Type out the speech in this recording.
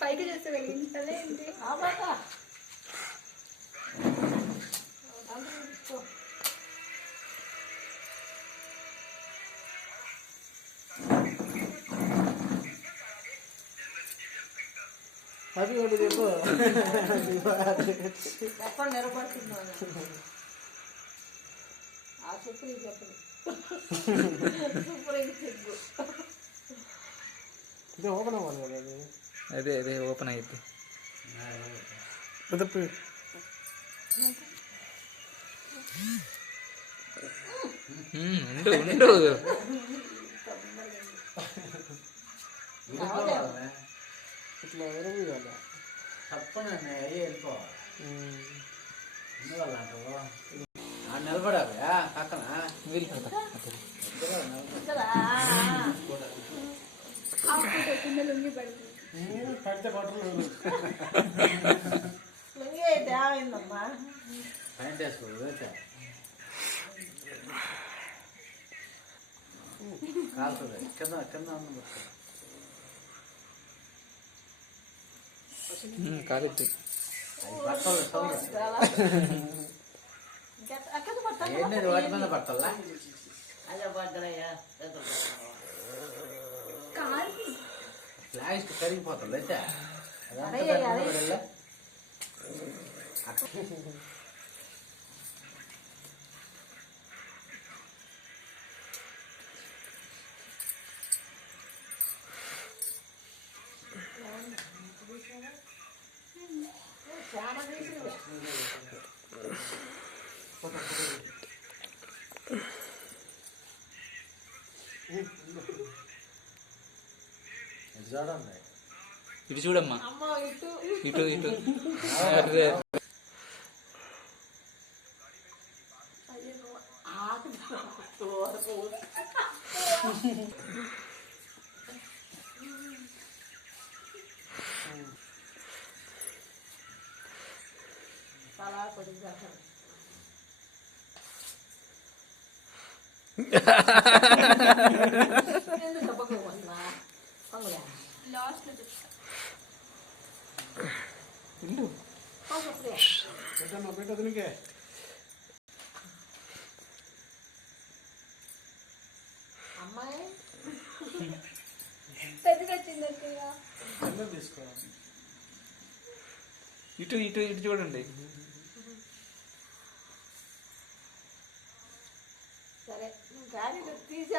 పైకి చేస్తే వెలిగించాలి ఏంటి హ్యాపీ బర్త్డే చెప్పు. ఎక్కడ నిలబడుతున్నాను ఆ సుప్రీ చెప్పు సుప్రీ చెప్పు ఇది ఓపెన్ అవ్వాలి కదా అది. అదే ఓపెన్ అయితే ఉండు ఇట్లా ఎరవేయాలి. తప్పనండి అయ్యి వెళ్ళిపోవాలి. నిలబడాలి పక్కన కింద లుంగి పడుతుంది పడితే పట్టలేదు. లుంగి అయితే ఏమైందమ్మా పైన వేసుకోదు కాలుతుంది కింద కింద ఉంది కాలేదు బట్టలు సౌండ్ ఏంటి వాటి మీద పట్టాలా అదే పడ్డాయ్యా లాస్ట్ కరిగిపోతుంది అయితే చాలా తీసుకురా చూడండి ఇటు చూడమ్మా అమ్మ ఇటు ఇటు ఇటు చాలా కొద్దిగా ఎందుకు చెప్పకపోతున్నా పంగులే లాస్ట్ లో చెప్తా పెట్టమ్మా పెట్టదు నీకే. అమ్మాయి పెద్దగా వచ్చిందట్టుగా అందరూ తీసుకోవాలి. ఇటు ఇటు ఇటు చూడండి. సరే నువ్వు గాలి తీసి